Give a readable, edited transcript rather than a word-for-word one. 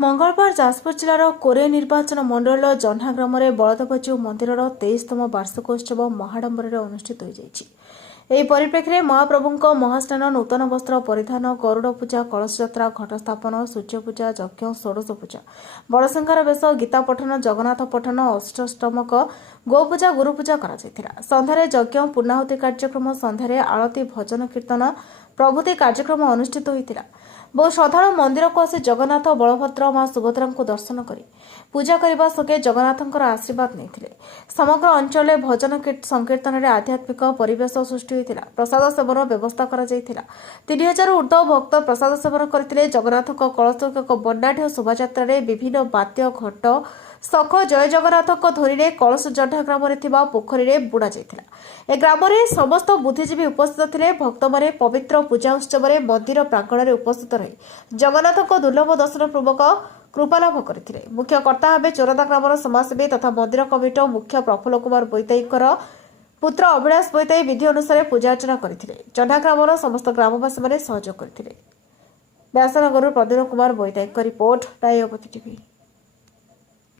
मंगलवार जाजपुर जिलार कोरे निर्वाचन मंडल जह्ना ग्राम बलदेवजीउ मंदिर 23तम वार्षिकोत्सव महाडंबर अनुष्ठित हो परिप्रेक्षी में महाप्रभु महास्नान नूतन वस्त्र परिधान गरुड़ पूजा कलश यात्रा घट स्थापन सूर्य पूजा यज्ञ षोडश पूजा बड़सिंहार बेश गीता पठन जगन्नाथ पठन अष्टष्टमक गोपूजा गुरुपूजा सन्धार यज्ञ पूर्णाहुति कार्यक्रम सन्धार आरती भजन कीर्तन प्रभृति कार्यक्रम अनुष्ठित होता। बहु श्रद्धालु मंदिर को आसी जगन्नाथ बलभद्र मां सुभद्रा को दर्शन कर पूजा करने संगे जगन्नाथ आशीर्वाद नहीं समग्र अंचल भजन संकीर्तन में आध्यात्मिक परिवेश सृष्टि होता। प्रसाद सेवन व्यवस्था कर 3000 ऊर्ध्व भक्त प्रसाद सेवन करते। जगन्नाथ कलश एक बंडाढ़ शोभायात्रा विभिन्न बाद्य घट सख जय जगन्नाथ धोरी कलश जड्ढा ग्राम पोखरी में बुड़ा जाता। ए ग्राम समस्त बुद्धिजीवी उपस्थित थे। भक्त मैंने पवित्र पूजा उत्सव में मंदिर प्रांगण में उपस्थित रही जगन्नाथ दुर्लभ दर्शन पूर्वक कृपालाभ करते। मुख्य कर्ता भाव चोरदा ग्राम समाजसेवी तथा मंदिर कमिटी मुख्य प्रफुल्ल कुमार बोईताईकर पुत्र अभिलाष बोईताई विधि अनुसार पूजा अर्चना करते। जड्ढा ग्राम समस्त ग्रामवासी सहयोग करते। व्यासनगर प्रदीप कुमार बोईताई रिपोर्ट रायपति टीवी।